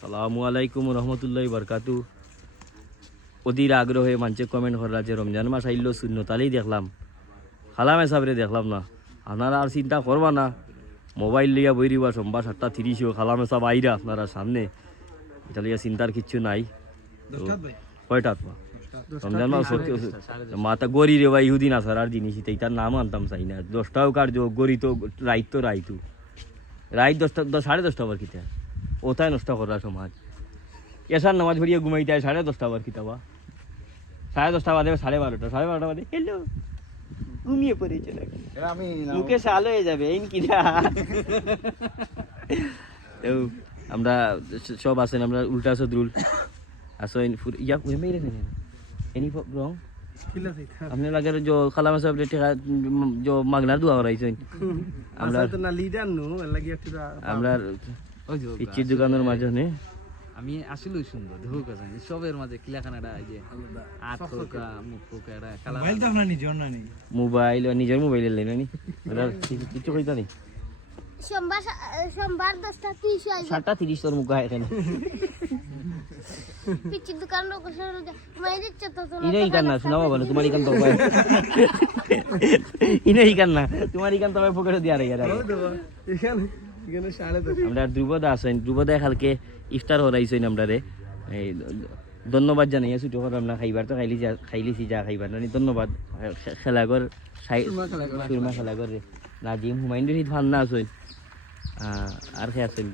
সালামু আলাইকুম রহমতুল্লাহ বরকাতু। অধীর আগ্রহে মানছে কমেন্ট করা যে রমজান মাস আইল শূন্য তালেই দেখলাম। খালাম হিসাবে দেখলাম না। আপনারা আর চিন্তা করবা না। মোবাইল লিয়া বই দিবা সোমবার সাতটা তিরিশও খালাম হিসাব আইরা আপনারা সামনে। এটা লিয়া চিন্তার কিচ্ছু নাই। তো কয়টাত? বা রমজান মাস মাতা গরি রে বা ইহুদি না সারার জিনিস তার নাম আনতাম চাই না। দশটাও কার্য গরি তো রাইত তো রাইতু। রাইত দশটা দশ সাড়ে দশটা আবার কিতা? ওটাই নষ্ট করা সমাজ। এসার নামাজ পড়িয়ে ঘুমাইতে হয় সাড়ে দশটা আবার কিতাবা সাড়ে দশটা বাদে সাড়ে বারোটা সাড়ে বারোটা বাদে হ্যালো ঘুমিয়ে পড়েছে নাকি আমি মুখে শাল হয়ে যাবে এই কিনা আমরা সব আছেন আমরা উল্টা সদরুল আসেন ফুর ইয়া এনি রং? আপনি লাগে খালামা সাহেব করাইছেন। আমরা পিচির দোকানের মাঝে নে। আমি আসলে সুন্দর দেখো কাছে সবের মাঝে কিলাখানাটা এই যে আট ফোকা মুখ ফোকা এটা কালা মোবাইল তো আপনার নিজের না নেই মোবাইল নিজের মোবাইল লেন নি কিছু কইতা নি? সোমবার সোমবার তোর মুখ এখানে পিচির দোকান লোক তো না বলে তোমার ইকান তো ইনে ইকান না তোমার ইকান তো পকেটে দিয়া রে ইয়ার। এখানে এখানে। সাড়ে দশ আমরা ধ্রুবদা আছেন ধ্রুবদা খালকে ইফতার হরাইছেন আমরা রে এই ধন্যবাদ জানাই ছুটি করে আমরা খাইবার তো খাইলি যা খাইলিছি যা খাইবার। নানি ধন্যবাদ খেলাগর সুরমা খেলাগর রে নাজিম হুমায়ুন রশিদ ভান্না আছেন। আর খেয়ে আছেন